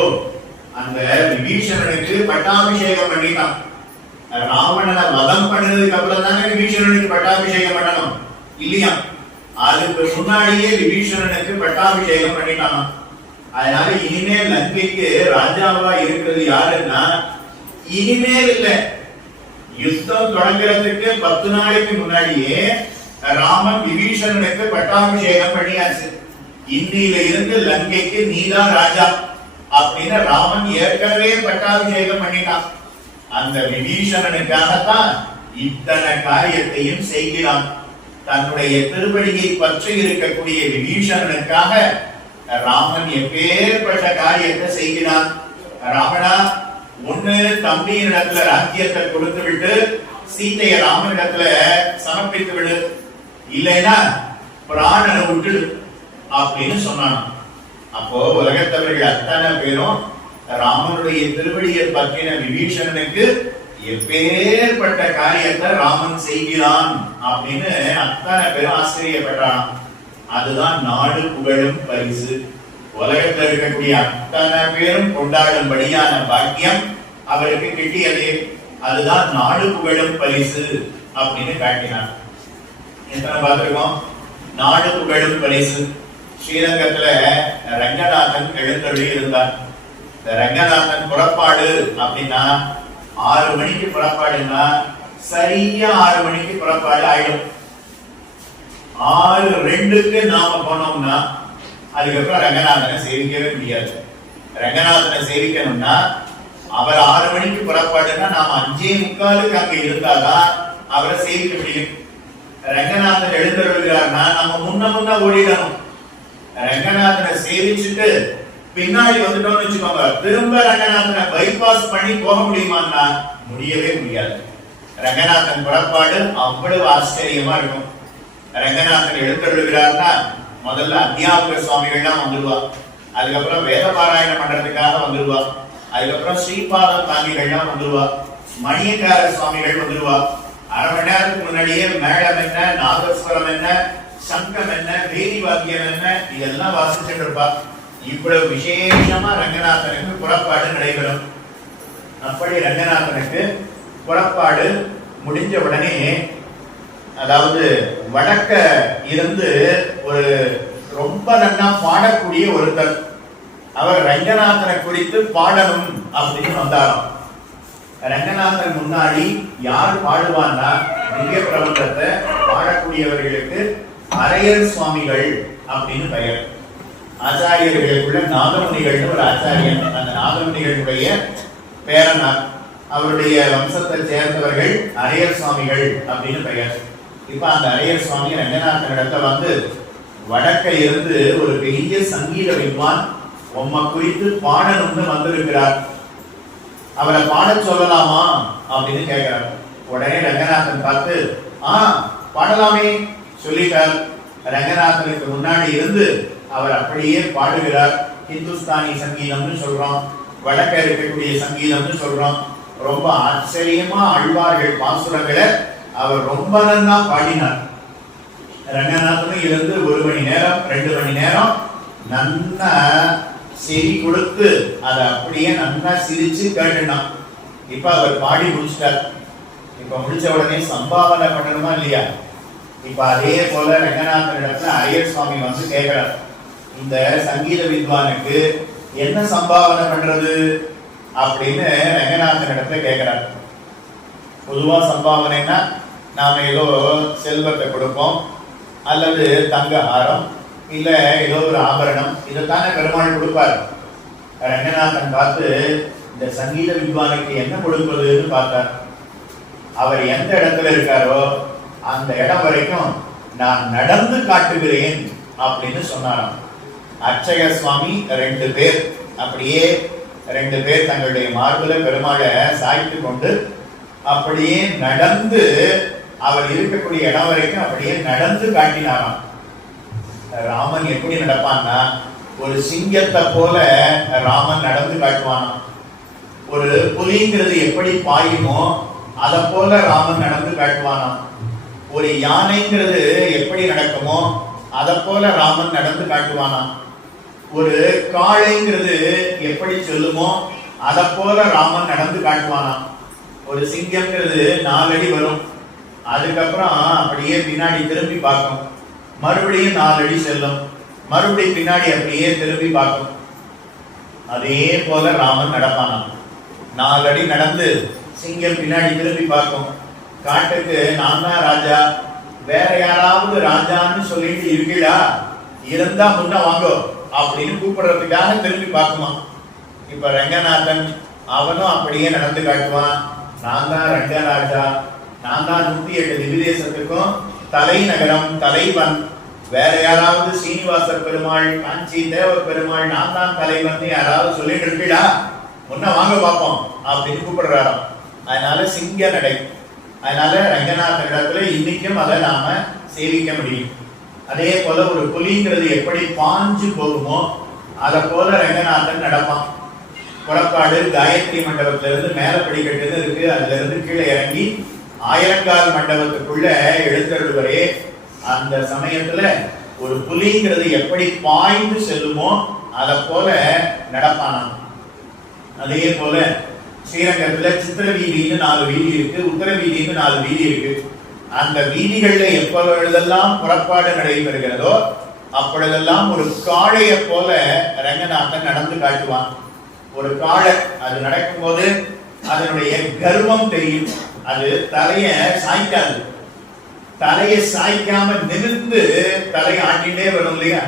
அந்த விபீஷணனுக்கு பட்டாபிஷேகம் பண்ணிட்டான். ராவணனை வதம் பண்ணதுக்கு அப்புறம் தானே விபீஷணனுக்கு பட்டாபிஷேகம் பண்ணணும் இல்லையா? அதுக்கு முன்னாடியே விபீஷணனுக்கு பட்டாபிஷேகம் பண்ணிட்டான். அதனால இனிமேல் லங்கைக்கு ராஜாவா இருக்கிறது யாருன்னா, இனிமேல் இல்ல, யுத்தம் தொடங்குறதுக்கு 10 நாளைக்கு முன்னாடியே ராமன் விபீஷணனுக்கு பட்டாபிஷேகம் பண்ணியாச்சு. இந்தியில இருந்து லங்கைக்கு நீதான் ராஜா அப்படின்னு ராமன் ஏற்கனவே பட்டாபிஷேகம் பண்ணிட்டான். அந்த விபீஷணனுக்காகத்தான் இத்தனை காரியத்தையும் செய்கிறான். தன்னுடைய திருவடியை பற்றி இருக்கக்கூடிய விபீஷணனுக்காக ராமன் எப்பேற்பட்ட காரியத்தை செய்கிறான். ராவணா, ஒண்ணு தம்பியினிடத்துல ராஜ்யத்தை கொடுத்து விட்டு சீதைய ராமனிடத்துல சமர்ப்பித்து விடு, இல்லைன்னா பிராணனை விட்டுடு அப்படின்னு சொன்னான். அப்போ உலகத்தவர்கள் அத்தனை பேரும் ராமனுடைய திருவடியை பற்றின விபீஷணனுக்கு எப்பேற்பட்ட காரியத்தை ராமன் செய்கிறான் அப்படின்னு அத்தனை பேரும் ஆச்சரியப்படுறான். அதுதான் நாடு புகழும் பரிசு. உலகத்தில் இருக்கக்கூடிய அத்தனை பேரும் கொண்டாடும்படியான பாக்கியம் அவருக்கு கிட்டியது. அதுதான் நாடு புகழும் பரிசு அப்படின்னு காட்டினார். எத்தனை பார்த்திருக்கோம் நாடு புகழும் பரிசு. ஸ்ரீரங்கத்துல ரங்கநாதன் எழுந்தருளி இருந்தார். இந்த ரங்கநாதன் புறப்பாடு அப்படின்னா 6 மணிக்கு புறப்பாடுன்னா சரியா 6 மணிக்கு புறப்பாடு ஆயிடும். 6:02க்கு நாம போனோம்னா அதுக்கப்புறம் ரங்கநாதனை சேவிக்கவே முடியாது. ரங்கநாதனை சேவிக்கணும்னா அவர் 6 மணிக்கு புறப்பாடுன்னா நாம 5:45க்கு அங்க இருந்தாதான் அவரை சேவிக்க முடியும். ரங்கநாதன் எழுந்தருள்கிறார்னா நம்ம முன்ன ஓடிடணும். ரங்கநாதனை சேவிச்சுட்டு பின்னாடி வந்துட்டோம்னு வச்சுக்கோங்க, திரும்ப ரங்கநாதனை பைபாஸ் பண்ணி போக முடியுமான்னா முடியவே முடியாது. ரங்கநாதன் புறப்பாடு அவ்வளவு ஆச்சரியமா இருக்கும். ரங்கநாதன் எழுந்தருள்கிறார்னா முதல்ல அத்தியாபக சுவாமிகள்லாம் வந்துடுவா, அதுக்கப்புறம் வேத பாராயணம் பண்றதுக்காக வந்துடுவா, அதுக்கப்புறம் ஸ்ரீபாத தாங்கிகள்லாம் வந்துடுவா, மணியக்கார சுவாமிகள் வந்துடுவா. 1/2 மணி நேரத்துக்கு முன்னாடியே மேளம் என்ன, நாதஸ்வரம் என்ன, சங்கம் என்ன, வேதி வாக்கியம் என்ன, இதெல்லாம் வாசிச்சுட்டு இருப்பா. இவ்வளவு விசேஷமா ரங்கநாதனுக்கு புறப்பாடு நடைபெறும். அப்படி ரங்கநாதனுக்கு புறப்பாடு முடிஞ்ச உடனே, அதாவது வடக்க இருந்து ஒரு ரொம்ப நன்னா பாடக்கூடிய ஒருத்தர், அவர் ரங்கநாதனை குறித்து பாடணும் அப்படின்னு வந்தாராம். ரங்கநாதன் முன்னாடி யார் பாடுவான்னா திவ்ய பிரபந்தத்தை பாடக்கூடியவர்களுக்கு அரையர் சுவாமிகள் அப்படின்னு பெயர். ஆச்சாரியர்களுக்குள்ள நாதமுனிகள்னு ஒரு ஆச்சாரியன், அந்த நாதமுனிகளுடைய பேரனார், அவருடைய வம்சத்தை சேர்ந்தவர்கள் அரையர் சுவாமிகள் அப்படின்னு பெயர். இப்ப அந்த அரையர் சுவாமி ரங்கநாதனிடத்துல வந்து வடக்க இருந்து ஒரு பெரிய சங்கீத வித்வான் உம்மை குறித்து பாடணும்னு வந்திருக்கிறார், அவரை பாட சொல்லலாமா அப்படின்னு கேட்கிறார். உடனே ரங்கநாதன் பார்த்து பாடலாமே சொல்லிட்டார். ரங்கநாதனுக்கு முன்னாடி இருந்து அவர் அப்படியே பாடுகிறார். ஹிந்துஸ்தானி சங்கீதம்னு சொல்றோம், வடக்க இருக்கக்கூடிய சங்கீதம்னு சொல்றோம். ரொம்ப ஆச்சரியமா ஆழ்வார்கள் பாசுரங்களை அவர் ரொம்ப நன்னா பாடினார். ரங்கநாதனும் இருந்து 1 மணி நேரம் 2 மணி நேரம் நன்னா செவி கொடுத்து அதை அப்படியே நன்னா சிரிச்சு கேட்டுனான். இப்ப அவர் பாடி முடிச்சிட்டார். இப்ப முடிச்ச உடனே சம்பாவனை பண்ணணுமா இல்லையா? இப்ப அதே போல ரங்கநாதன் இடத்துல அரையர் சுவாமி வந்து கேட்கிறார், இந்த சங்கீத வித்வானுக்கு என்ன சம்பாவனை பண்றது அப்படின்னு ரங்கநாதன் இடத்துல கேட்கிறார். பொதுவா சம்பாவனைன்னா நாம ஏதோ செல்வத்தை கொடுப்போம், அல்லது தங்க ஹாரம், இல்ல ஏதோ ஒரு ஆபரணம், இதைத்தானே பெருமாள் கொடுப்பார். ரங்கநாதன் பார்த்து இந்த சங்கீத வித்வானுக்கு என்ன கொடுப்பதுன்னு பார்த்தார். அவர் எந்த இடத்துல இருக்காரோ அந்த இடம் வரைக்கும் நான் நடந்து காட்டுகிறேன் அப்படின்னு சொன்னாராம். அர்ச்சக சுவாமி 2 பேர் அப்படியே 2 பேர் தங்களுடைய மார்புல பெருமாளை சாய்த்து கொண்டு அப்படியே நடந்து அவர் இருக்கக்கூடிய இடம் வரைக்கும் அப்படியே நடந்து காட்டினாராம். ராமன் எப்படி நடப்பான்னா ஒரு சிங்கத்தை போல ராமன் நடந்து காட்டுவானாம். ஒரு புலிங்கிறது எப்படி பாயுமோ அதை போல ராமன் நடந்து காட்டுவானாம். ஒரு யானைங்கிறது எப்படி நடக்குமோ அதை போல ராமன் நடந்து காட்டுவானாம். ஒரு காளைங்கிறது எப்படி சொல்லுமோ அதை போல ராமன் நடந்து காட்டுவானாம். ஒரு சிங்கம்ங்கிறது 4 அடி வரும், அதுக்கப்புறம் அப்படியே பின்னாடி திரும்பி பார்க்கும், மறுபடியும் 4 அடி செல்லும், மறுபடியும் பின்னாடி அப்படியே திரும்பி பார்க்கும். அதே போல ராமன் நடப்பானாம். 4 அடி நடந்து சிங்கம் பின்னாடி திரும்பி பார்க்கும். காட்டுக்கு நான் தான் ராஜா, வேற யாராவது ராஜான்னு சொல்லிட்டு இருக்கீங்களா, இருந்தா முன்ன வாங்கோ அப்படின்னு கூப்பிடுறதுக்காக திரும்பி பார்க்குமா. இப்ப ரங்கநாதன் அவனும் அப்படியே நடந்து காட்டுவான், நான் தான் ரங்கராஜா, நான் தான் 108 திவ்யதேசத்துக்கும் தலைநகரம் தலைவன், வேற யாராவது சீனிவாசர் பெருமாள், காஞ்சி தேவ பெருமாள், நான் தான் தலைவன் யாராவது சொல்லிட்டு இருக்கீங்களா, முன்ன வாங்க பார்ப்போம் அப்படின்னு கூப்பிடுறாராம். அதனால சிங்க நடை. அதனால ரங்கநாதன் இடத்துல இன்னைக்கும் அதை நாம சேவிக்க முடியும். அதே போல ஒரு புலிங்கிறது எப்படி பாஞ்சு போகுமோ அத போல ரங்கநாதன் நடப்பான். புறப்பாடு காயத்ரி மண்டபத்துல இருந்து மேல படிக்கட்டு இருக்கு, அதுல இருந்து கீழே இறங்கி ஆயிரங்கால் மண்டபத்துக்குள்ள எழுந்தருள்வரே அந்த சமயத்துல ஒரு புலிங்கிறது எப்படி பாய்ந்து செல்லுமோ அத போல நடப்பானாம். அதே போல ஸ்ரீரங்கத்துல சித்திர வீதின்னு 4 வீதி இருக்கு, உத்தர வீதின்னு 4 வீதி இருக்கு. அந்த வீதிகள்ல எப்பொழுதெல்லாம் புறப்பாடு நடைபெறுகிறதோ அப்பொழுதெல்லாம் ஒரு காளையை போல ரங்கநாதன் நடந்து காட்டுவான். ஒரு காளை அது நடக்கும் போது அதனுடைய கர்வம் தெரியும். அது தலைய சாய்க்காது, தலையை சாய்க்காம நிமிர்ந்து தலையை ஆட்டிட்டே வரும் இல்லையா,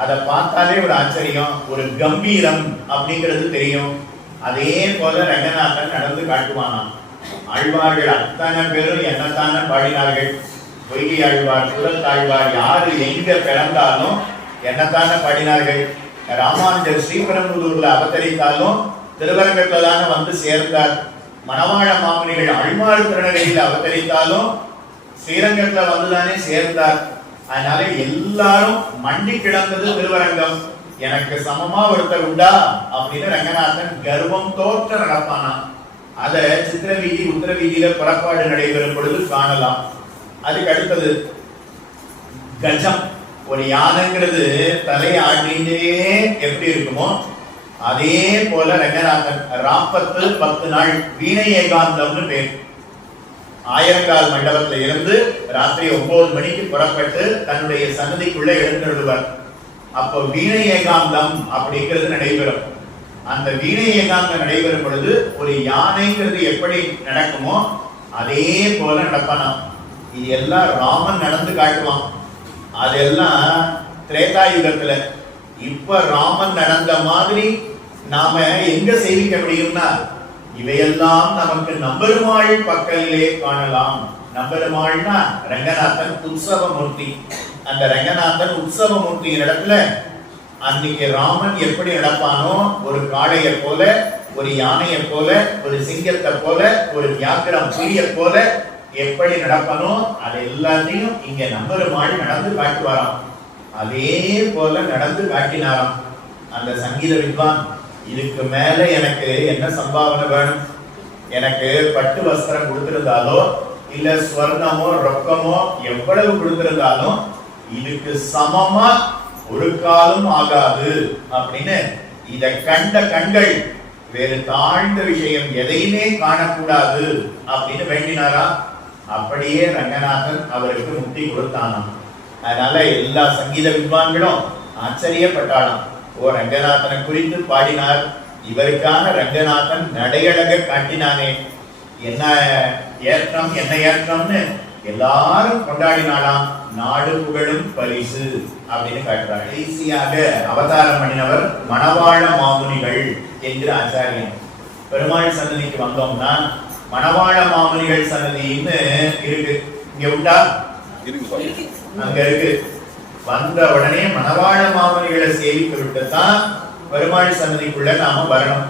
அதை பார்த்தாலே ஒரு ஆச்சரியம், ஒரு கம்பீரம் அப்படிங்கிறது தெரியும். அதே போல ரங்கநாதன் நடந்து காட்டுவானாம். ஆழ்வார்கள் அத்தனை பேரும் என்னத்தான பாடினார்கள். பொய்கை ஆழ்வார், குலத்தாழ்வார், யாரு எங்க பிறந்தாலும் என்னத்தான பாடினார்கள். ராமானுஜர் ஸ்ரீபெரும்புதூர்ல அவதரித்தாலும் திருவரங்கத்துல தானே வந்து சேர்ந்தார். மணவாள மாமுனிகள் ஆழ்வார் திருநகையில் அவதரித்தாலும் ஸ்ரீரங்கத்துல வந்துதானே சேர்ந்தார். அதனால எல்லாரும் மண்டி கிடந்தது திருவரங்கம். எனக்கு சமமா ஒருத்தர் உண்டா அப்படின்னு ரங்கநாதன் கர்வம் தோற்ற நடப்பானா. அத சித்திர வீதி உத்தர வீதியில புறப்பாடு நடைபெறும் பொழுது காணலாம். அதுக்கு அடுத்தது கஜம். ஒரு யானைங்கிறது தலையை ஆடிட்டே எப்படி இருக்குமோ அதே போல ரங்கநாதன் ராப்பத்து 10 நாள் வீணை ஏகாந்தம்னு பேர். ஆயிரங்கால் மண்டபத்துல இருந்து ராத்திரி 9 மணிக்கு புறப்பட்டு தன்னுடைய சன்னதிக்குள்ள எழுந்தருள்வார். அப்போ வீணை ஏகாந்தம் அப்படிங்கிறது நடைபெறும். அந்த வீணை ஏகாந்தம் நடைபெறும் பொழுது ஒரு யானைங்கிறது எப்படி நடக்குமோ அதே போல நடப்பானாம். இது எல்லாம் ராமன் நடந்து காட்டுவான். அதெல்லாம் திரேதாயுகத்துல. இப்ப ராமன் நடந்த மாதிரி நாம எங்க சேவிக்க முடியும்னா இவையெல்லாம் நமக்கு நம்பெருமாள் பக்கலிலே காணலாம். நம்பெருமாள்னா ரங்கநாதன் உற்சவமூர்த்தி. அந்த ரங்கநாதன் உற்சவமூர்த்தியின் இடத்துல அன்னைக்கு ராமன் எப்படி நடப்பானோ ஒரு காளையை போல, ஒரு யானையை போல, ஒரு சிங்கத்தை போல, ஒரு வியாக்கிரம் புலியை போல எப்படி நடப்பானோ அது எல்லாத்தையும் இங்க நம்பெருமாள் நடந்து காட்டுவாராம். அதே போல நடந்து காட்டினாராம் அந்த சங்கீத வித்வான். இதுக்கு மேல எனக்கு என்ன சம்பாவனை வேணும்? எனக்கு பட்டு வஸ்திரம் கொடுத்திருந்தாலோ இல்ல ஸ்வர்ணமோ ரொக்கமோ எவ்வளவு கொடுத்திருந்தாலும் இதுக்கு சமமா ஒரு காலம் ஆகாது அப்படின்னு இத கண்ட கண்கள் வேறு தாழ்ந்த விஷயம் எதையுமே காணக்கூடாது அப்படின்னு வேண்டினாரா. அப்படியே ரங்கநாதன் அவருக்கு முக்தி கொடுத்தானாம். அதனால எல்லா சங்கீத வித்வான்களும் ஆச்சரியப்பட்டாளாம். ஓ, ரங்கநாதனை குறித்து பாடினார், இவருக்கான ரங்கநாதன் நடையழக காட்டினானே, என்ன ஏற்றம் என்ன ஏற்றம்னு எல்லாரும் கொண்டாடினாலாம். நாடு புகழும் பரிசு அப்படின்னு காட்டுறார். கடைசியாக அவதாரம் பண்ணினவர் மணவாள மாமுனிகள் என்கிற ஆச்சாரியன். பெருமாள் சன்னதிக்கு வந்தோம்னா மணவாள மாமுனிகள் சன்னதின்னு இருக்கு. இங்க உண்டா? அங்க இருக்கு. வந்த உடனே மணவாள மாமுனிகளை சேவித்து விட்டுதான் பெருமாள் சன்னதிக்குள்ள நாம வரணும்.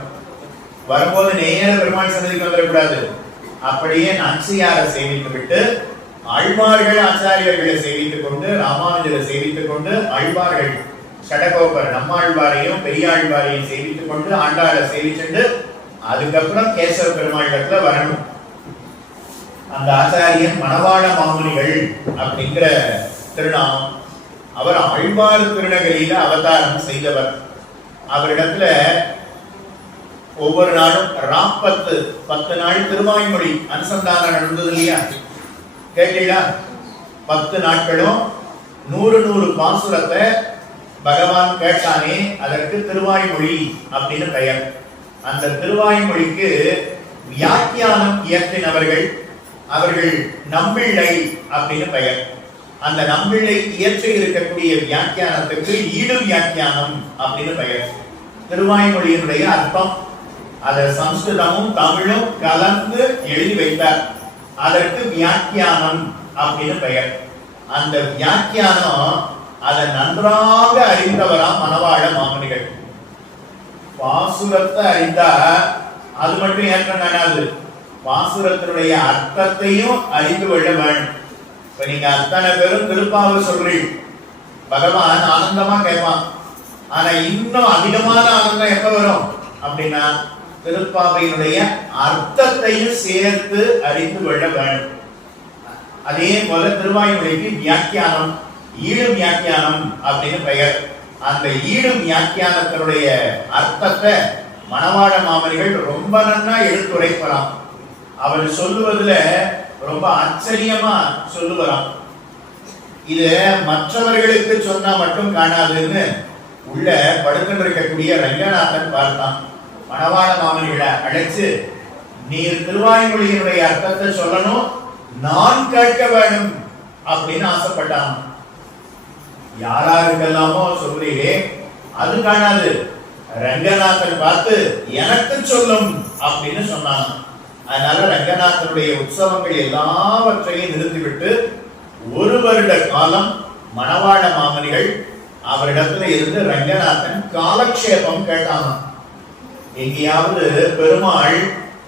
வரும்போது நேர பெருமாள் சன்னதிக்கு வந்துடக்கூடாது. அப்படியே நாச்சியாரை சேவித்து விட்டு ஆழ்வார்கள் ஆச்சாரியர்களை சேவித்துக் கொண்டு ராமானுஜரை சேவித்துக் கொண்டு ஆழ்வார்கள் சடகோபர் நம்மாழ்வாரையும் பெரியாழ்வாரையும் சேவித்துக் கொண்டு ஆண்டாளை சேவிச்சுட்டு அதுக்கப்புறம் கேசவ பெருமாள் இடத்துல வரணும். அந்த ஆச்சாரியன் மணவாள மாமுனிகள் அப்படிங்கிற திருநாமம். அவர் ஆழ்வார் திருநகரியில அவதாரம் செய்தவர். அவரிடத்துல ஒவ்வொரு நாளும் 10 நாள் திருவாய்மொழி அனுசந்தானம் நடந்தது இல்லையா, கேட்டீங்களா? 10 நாட்களும் 100 பாசுரத்தை பகவான் கேட்டானே, அதற்கு திருவாய்மொழி அப்படின்னு பெயர். அந்த திருவாய்மொழிக்கு வியாக்கியானம் இயற்றினவர்கள் அவர்கள் நம்பிள்ளை அப்படின்னு பெயர். அந்த நம்பிள்ளை இயற்றி இருக்கக்கூடிய வியாக்கியானத்துக்கு ஈடு வியாக்கியானம் அப்படின்னு பெயர். திருவாய்மொழியினுடைய அர்த்தம் அதை சம்ஸ்கிருதமும் தமிழும் கலந்து எழுதி வைத்தார். அதற்கு வியாக்கியானம் அப்படின்னு பெயர். அந்த வியாக்கியானம் அதை நன்றாக அறிந்தவராம் மணவாள மாமுனிகள். பாசுரத்தை அறிந்தா அது மட்டும் ஏற்றாது, பாசுரத்தினுடைய அர்த்தத்தையும் அறிந்து கொள்ள வேண்டும். இப்ப நீங்க அத்தனை பேரும் திருப்பாவை சொல்றீங்க, பகவான் ஆனந்தமா கேட்பான். ஆனா இன்னும் அதிகமான ஆனந்தம் எப்ப வரும் அப்படின்னா திருப்பாவையினுடைய அர்த்தத்தையும் சேர்த்து அறிந்து கொள்ள வேண்டும். அதே போல திருவாய்மொழிக்கு வியாக்கியானம், ஈடு வியாக்கியானம் அப்படின்னு பெயர். அந்த ஈடு வியாக்கியானத்தினுடைய அர்த்தத்தை மணவாள மாமனிகள் ரொம்ப நன்னா எடுத்துரைப்பறாம். அவர் சொல்லுவதுல ரொம்ப ஆச்சரியமா சொல்லுவராம். இது மற்றவர்களுக்கு சொன்னா மட்டும் காணாதுன்னு உள்ள படுத்துட்டு இருக்கக்கூடிய ரங்கநாதன் பார்த்தான். மணவாள மாமனிகளை அழைச்சு, நீர் திருவாய்மொழியினுடைய அர்த்தத்தை சொல்லணும், நான் கேட்க வேண்டும் அப்படின்னு ஆசைப்பட்டான். யாராருக்கெல்லாமோ சொல்றீரே, அது காணாது, ரங்கநாதன் பார்த்து எனக்கு சொல்லும் அப்படின்னு சொன்னான். அதனால ரங்கநாதனுடைய உற்சவங்கள் எல்லாவற்றையும் நிறுத்திவிட்டு ஒரு வருட காலம் மணவாள மாமனிகள் அவரிடத்துல இருந்து ரங்கநாதன் காலக்ஷேபம் கேட்டாங்க. எங்கேயாவது பெருமாள்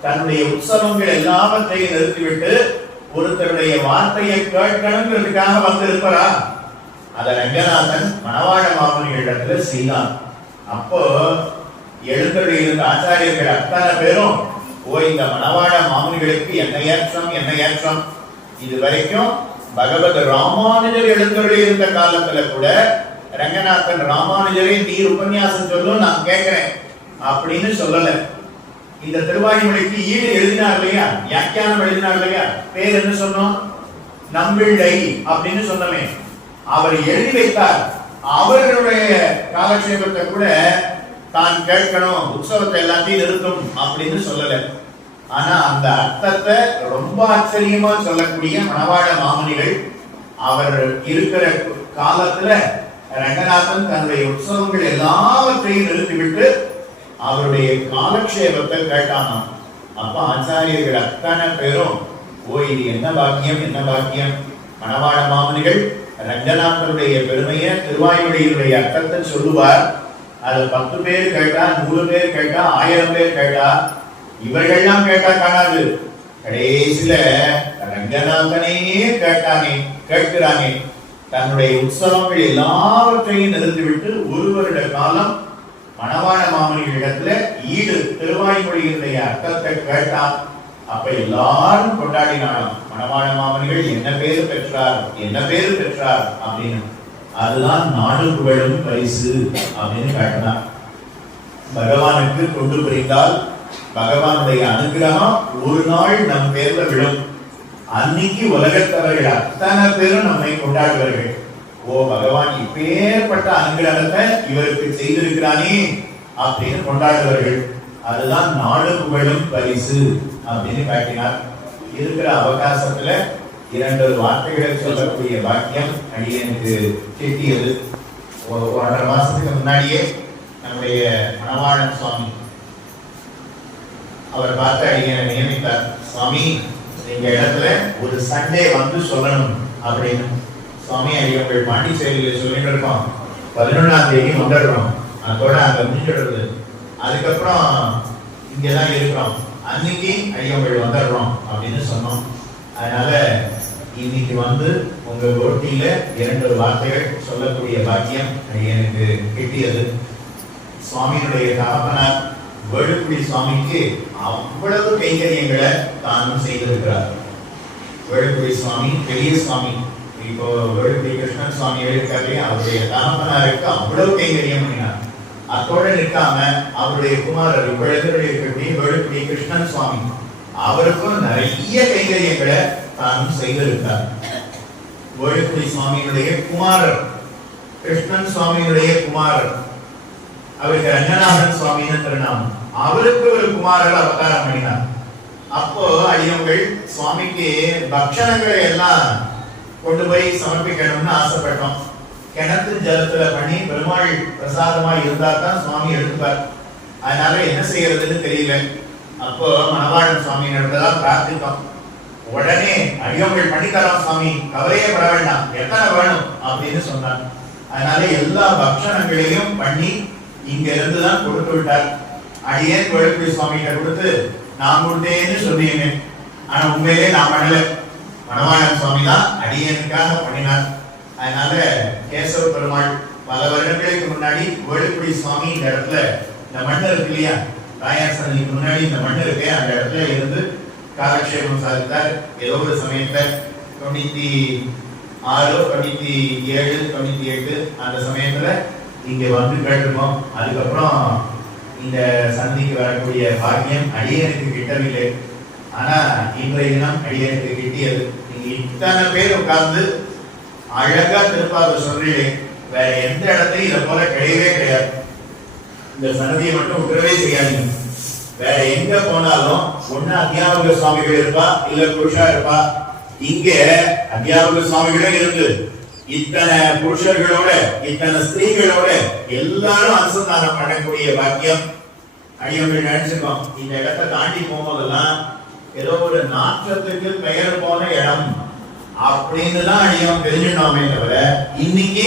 தன்னுடைய உற்சவங்கள் எல்லாவற்றையும் நிறுத்திவிட்டு ஒருத்தருடைய வார்த்தையை கேட்கணுங்கிறதுக்காக வந்து இருப்பாரா? அத ரங்கநாதன் மணவாள மாமனிகளிடத்துல செய்தான். அப்போ எழுந்தருளி இருந்த ஆச்சாரியர்கள் அத்தனை பேரும் இந்த மணவாள மாமனிகளுக்கு என்ன ஏற்றம். இது வரைக்கும் பகவத் ராமானுஜர் எழுந்தருளி இருந்த காலத்துல கூட ரங்கநாதன் ராமானுஜரை நீர் உபன்யாசம் சொல்லும் நான் கேட்கிறேன் அப்படின்னு சொல்லல. இந்த திருவாய்மொழிக்கு ஈடு எழுதினார் இல்லையா, வியாக்கியானம் எழுதினார் இல்லையா, பேர் என்ன சொன்னோம்? நம்பிள்ளை அப்படின்னு சொன்னமே. அவர் எழுதி வைத்தார். அவர்களுடைய காலக்ஷேபத்தை கூட தான் கேட்கணும், உற்சவத்தை எல்லாத்தையும் நிறுத்தும் அப்படின்னு சொல்லல. ஆனா அந்த அர்த்தத்தை ரொம்ப ஆச்சரியமா சொல்லக்கூடிய மணவாள மாமனிகள் அவர் இருக்கிற காலத்துல ரங்கநாதன் தன்னுடைய உற்சவங்கள் எல்லாவற்றையும் நிறுத்திவிட்டு அவருடைய காலக்ஷேபத்தை கேட்டானாம். அப்ப ஆச்சாரியர்கள் அத்தனை பேரும் இது என்ன பாக்கியம். மணவாள மாமனிகள் ரங்கநாதனுடைய பெருமையை திருவாய்மொழியினுடைய அர்த்தத்தை சொல்லுவார். அது 10 பேர் கேட்டா, 100 பேர் கேட்டா, 1000 பேர் கேட்டா, இவர்கள்லாம் கேட்டா காணாது. கடைசியில ரங்கநாதனே கேட்கிறானே. தன்னுடைய உற்சவங்கள் எல்லாவற்றையும் நிறுத்திவிட்டு ஒரு வருட காலம் மணவாள மாமனிகளிடத்துல ஈடு திருவாய்மொழியினுடைய அர்த்தத்தை கேட்டான். அப்ப எல்லாரும் கொண்டாடினாலும் மணவாள மாமனிகள் என்ன பேரு பெற்றார் அப்படின்னு. அதுதான் நாடு புகழும் பரிசு அப்படின்னு காட்டினார். பகவானுக்கு தொண்டு புரிந்தால் பகவானுடைய அனுகிரகம் ஒரு நாள் நம் பேர்ல விழும். அன்னைக்கு உலகத்தவர்கள் அத்தனை பேரும் நம்மை கொண்டாடுவார்கள். பகவான் இப்பேற்பட்ட அனுகிரகத்தை இவருக்கு செய்திருக்கிறானே அப்படின்னு கொண்டாடுவார்கள். அதுதான் நாடு புகழும் பரிசு அப்படின்னு காட்டினார். இருக்கிற அவகாசத்துல 2 வார்த்தைகளை சொல்லக்கூடிய பாக்கியம் அடியனுக்கு கிட்டியது. 1.5 மாசத்துக்கு முன்னாடியே நம்முடைய மணவாளன் சுவாமி அவர் பார்த்து அடியனை நியமித்தார். சுவாமி, எங்க இடத்துல ஒரு சண்டே வந்து சொல்லணும் அப்படின்னு. சுவாமி, அடியங்கள் பாண்டிச்சேரியில சொல்லிட்டு இருக்கோம், 11ஆம் தேதி வந்துடுறோம், அதோட அங்க முடிஞ்சிடுறது, அதுக்கப்புறம் இங்கதான் இருக்கிறோம், அன்னைக்கு அடியங்கள் வந்துடுறோம் அப்படின்னு சொன்னோம். அதனால இன்னைக்கு வந்து உங்க கோட்டியில 2 வார்த்தைகள் சொல்லக்கூடிய பாக்கியம் எனக்கு கிட்டியது. சுவாமியினுடைய தகப்பனார் வேலுக்குடி சுவாமிக்கு அவ்வளவு கைங்கரியங்களை தானும் செய்திருக்கிறார். வேலுக்குடி சுவாமி பெரிய சுவாமி. இப்போ வேலுக்குடி கிருஷ்ணன் சுவாமி இருக்காரு, அவருடைய தகப்பனாருக்கு அவ்வளவு கைங்கரியம் பண்ணினார். அத்தோட நிற்காம அவருடைய குமாரர் இருக்கக்கூடிய வேலுக்குடி கிருஷ்ணன் சுவாமி, அவருக்கும் நிறைய கைங்கரியங்களை தானும் செய்திருக்கிறார். வேலுக்குடி சுவாமியினுடைய குமாரர் கிருஷ்ணன் சுவாமியினுடைய குமாரர், அவருக்கு ரங்கநாதன் சுவாமின்னு திருநாமம், அவருக்கு ஒரு குமாரர் அவதாரம் பண்ணினார். அப்போ அடியவங்கள் சுவாமிக்கு பக்ஷணங்களை எல்லாம் கொண்டு போய் சமர்ப்பிக்கணும்னு ஆசைப்பட்டோம். கிணத்து ஜலத்துல பண்ணி பெருமாள் பிரசாதமா இருந்தா தான் சுவாமி எடுத்துப்பார். அதனால என்ன செய்யறதுன்னு தெரியல. அப்போ மணவாளன் சுவாமி நடந்ததான் பிரார்த்தித்தோம். உடனே அடியவங்கள் பண்ணித்தரோம் சுவாமி, கவலையே பட வேண்டாம், எத்தனை வேணும் அப்படின்னு சொன்னார். அதனால எல்லா பக்ஷணங்களையும் பண்ணி இங்க இருந்துதான் கொடுத்து விட்டார். அடியேன் வேலுக்குடி சுவாமிகிட்ட கொடுத்து நான் கொடுத்தேன்னு சொன்னீங்க, ஆனா உண்மையிலே நான் பண்ணல, மணவாளன் சுவாமி தான் அடியனுக்காக பண்ணினார். அதனால கேசவ பெருமாள் பல வருடங்களுக்கு முன்னாடி வேலுக்குடி சுவாமி இந்த இடத்துல இந்த மண் இருக்கு இல்லையா, தாயார் சன்னதிக்கு முன்னாடி இந்த மண் இருக்கு, அந்த இடத்துல இருந்து காலக்ஷேபம் சாதித்தார். ஏதோ ஒரு சமயத்துல 96, 97, 98 அந்த சமயத்துல இங்க வந்து கேட்டிருக்கோம். அதுக்கப்புறம் இந்த சந்திக்கு வரக்கூடிய பாக்கியம் அடியனுக்கு கிட்டவில்லை. ஆனா இன்றைய தினம் அடியனுக்கு கிட்டியது. நீங்க இத்தனை பேர் உட்கார்ந்து அழகா திருப்பாத சொல்றீங்களே, வேற எந்த இடத்தையும் இதை போல கிடையவே கிடையாது. இந்த சன்னதியை மட்டும் விட்டுறவே செய்யாதீங்க. வேற எங்க போனாலும் ஒண்ணு அத்தியாபக சுவாமிகள் இருப்பா, இல்ல புருஷா இருப்பா. இங்க அத்தியாபக சுவாமிகளும் இருந்து இத்தனை புருஷர்களோட இத்தனை ஸ்திரீகளோட எல்லாரும் அனுசந்தானம் பண்ணக்கூடிய பாக்கியம் அடியவர்கள் நினைச்சிருக்கோம். இந்த இடத்தை தாண்டி போகும்போதெல்லாம் ஏதோ ஒரு நாற்றத்துக்கு பெயர் போன இடம் அப்படின்னு தான் அடியவன் தெரிஞ்சிடோமே தவிர இன்னைக்கு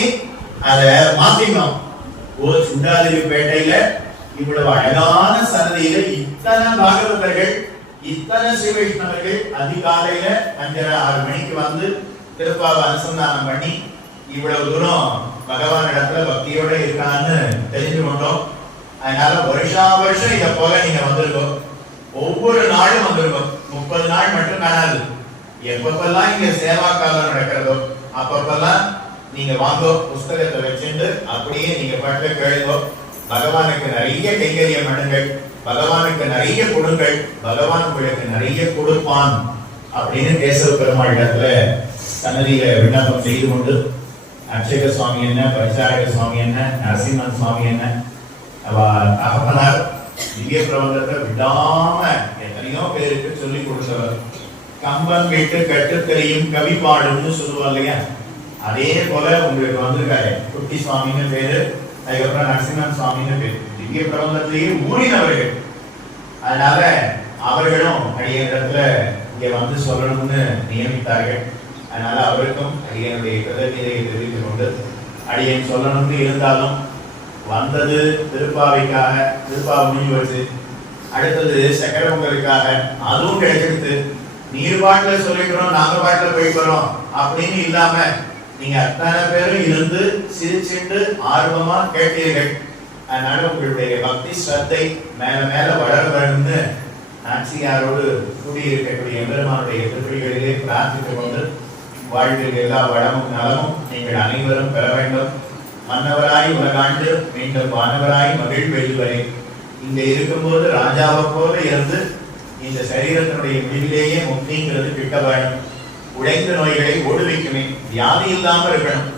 அதை மாத்தினோம். சுண்டாதிரி பேட்டையில இவ்வளவு அழகான சன்னதியில இத்தனை பாகவதர்கள் இத்தனை ஸ்ரீவைஷ்ணவர்கள் அதிகாலையில 5:30-6 மணிக்கு வந்து திருப்பாவை அனுசந்தானம் பண்ணி இவ்வளவு தூரம் பகவான் இடத்துல பக்தியோட இருக்கான்னு தெரிஞ்சு கொண்டோம். அதனால வருஷா வருஷம் இதை போல நீங்க வந்திருக்கோம். ஒவ்வொரு நாளும் வந்திருக்கோம். 30 நாள் மட்டும் காணாது. எப்பப்பெல்லாம் இங்க சேவா காலம் நடக்கிறதோ அப்பப்பெல்லாம் நீங்க வாங்கோ, புஸ்தகத்தை வச்சுட்டு அப்படியே நீங்க பாட்டு கேளுங்கோ. பகவானுக்கு நிறைய கைங்கரியம் பண்ணுங்கள், பகவானுக்கு நிறைய கொடுங்கள், பகவான் உங்களுக்கு நிறைய கொடுப்பான் அப்படின்னு கேசவ பெருமாள் இடத்துல சன்னதியில விண்ணப்பம் செய்து கொண்டு அர்ச்சக சுவாமி என்ன, பரிசாரக சுவாமி என்ன, நரசிம்மன் சுவாமி என்ன, அகப்பனார் திவ்ய பிரபந்தத்தை விடாம எத்தனையோ பேருக்கு சொல்லி கொடுத்தவர். கம்பம் கேட்டு கட்டுத்தறியும் கவி பாடுன்னு சொல்லுவா இல்லையா, அதே போல உங்களுக்கு வந்திருக்காரு. குட்டி சுவாமின்னு பேரு, அதுக்கப்புறம் நரசிம்மன் சுவாமின்னு பேரு. திவ்ய பிரபந்தத்திலேயே ஊறினவர்கள். அதனால அவர்களும் அடிய இடத்துல இங்க வந்து சொல்லணும்னு நியமித்தார்கள். அதனால அவருக்கும் அடியனுடைய கிருதஜதையை தெரிவித்துக் கொண்டு அடியன் சொல்லணும்னு இருந்தாலும் வந்தது திருப்பாவைக்காக, திருப்பாவை முடிஞ்சு வச்சு அடுத்தது சக்கர பொங்கலுக்காக, அதுவும் கிடைச்சிடுது. நீர் பாட்டுல சொல்லிக்கிறோம், நாங்க பாட்டுல போய்க்கிறோம் அப்படின்னு இல்லாம நீங்க அத்தனை பேரும் இருந்து சிரிச்சுட்டு ஆர்வமா கேட்டீர்கள். அதனால உங்களுடைய பக்தி ஸ்ரத்தை மேல மேல வளர வேணும்னு நாச்சியாரோடு கூடியிருக்கக்கூடிய எம்பெருமானுடைய திருப்படிகளிலே பிரார்த்தித்துக் கொண்டு வாழ்வில் எல்லா வளமும் நலமும் நீங்கள் அனைவரும் பெற வேண்டும். மன்னவராய் உலகாண்டு மீண்டும் வானவராய் மகிழ் வெல்லுவரே. இங்க இருக்கும்போது ராஜாவை போல இருந்து இந்த சரீரத்தினுடைய முடிவிலேயே முக்திங்கிறது கிட்ட வேணும். உழைந்த நோய்களை ஓடுவிக்குமே, வியாதி இல்லாம இருக்கணும்.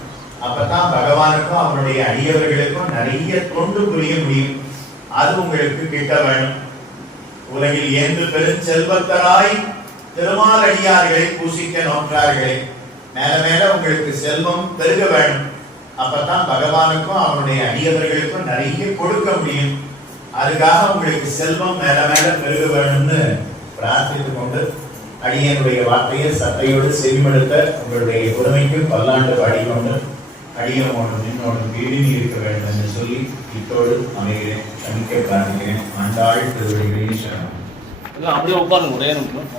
அப்பதான் பகவானுக்கும் அவனுடைய அடியவர்களுக்கும் நிறைய தொண்டு புரிய முடியும். அது உங்களுக்கு கிட்ட வேணும். உலகில் ஏந்து பெரும் செல்வத்தராய் திருமால் அடியார்களை பூசிக்க நோற்றார்களே, மேல மேல உங்களுக்கு செல்வம் பெருக வேணும். அப்பதான் பகவானுக்கும் அவனுடைய அடியவர்களுக்கும் நிறைய கொடுக்க முடியும். அதுக்காக உங்களுக்கு செல்வம் மேல மேல பெருக வேணும்னு பிரார்த்தித்துக் கொண்டு அடியனுடைய வார்த்தையை சத்தையோடு செவிமடுத்த உங்களுடைய உரிமைக்கு பல்லாண்டு பாடிக்கொண்டு அடியனோடும் நின்னோடும் வீடினி இருக்க வேண்டும் என்று சொல்லி இத்தோடு அமைகிறேன். சமிக்க பிரார்த்திக்கிறேன். ஆண்டாள் திருவடிகளில் சரணம். அப்படியே உட்காருங்க, ஒரே நிமிஷம்.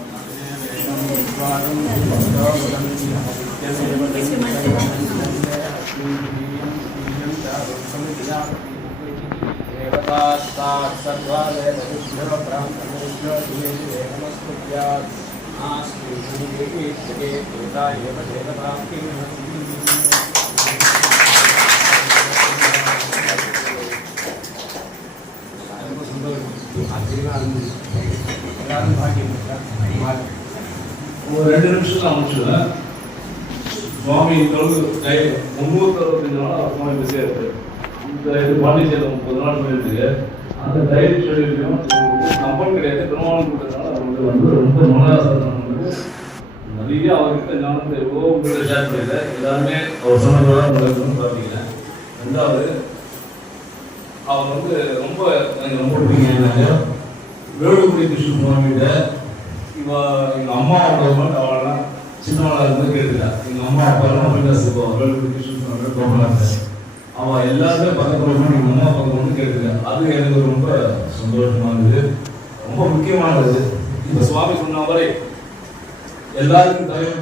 ஒரு 2 நிமிஷத்துல முடிச்சுடுவேன். சுவாமி 365 நாள் சுவாமி பிஸியாக இருக்கு. இந்த இது பாண்டிச்சேரியில் 30 நாள் சொல்லியிருக்கு. அந்த டைரி சொல்லியிருக்கோம். நம்பர் கிடையாது, பெருமாள் கொடுத்ததுனால அவங்களுக்கு வந்து ரொம்ப மனதாசனம் வந்து நிறைய அவர்கிட்ட ஞானத்தை எவ்வளோ உங்கள்கிட்ட ஷேர் பண்ணியில எல்லாருமே அவர் சொன்னதோட உங்களுக்கு பார்த்தீங்கன்னா. 2வது அவர் வந்து ரொம்ப எனக்கு ரொம்ப பிடிக்கிறாங்க. வேலுக்குடி கிருஷ்ண சுவாமிகிட்ட எங்கள் அம்மாவோட அவெல்லாம் சின்னவளாக இருந்து கேட்டுருக்கா. எங்கள் அம்மா அப்பாலாம் போயிட்டு போவாங்க. வேலுக்குடி கிருஷ்ண சுவாமி கோபலாங்க. அவள் எல்லாருமே பக்கத்தில் எங்கள் அம்மா பக்கம் கேட்டுருக்கா. அது எனக்கு ரொம்ப சந்தோஷமாக இருந்தது, ரொம்ப முக்கியமானது. இப்போ சுவாமி சொன்ன மாதிரி எல்லாருக்கும் தயவு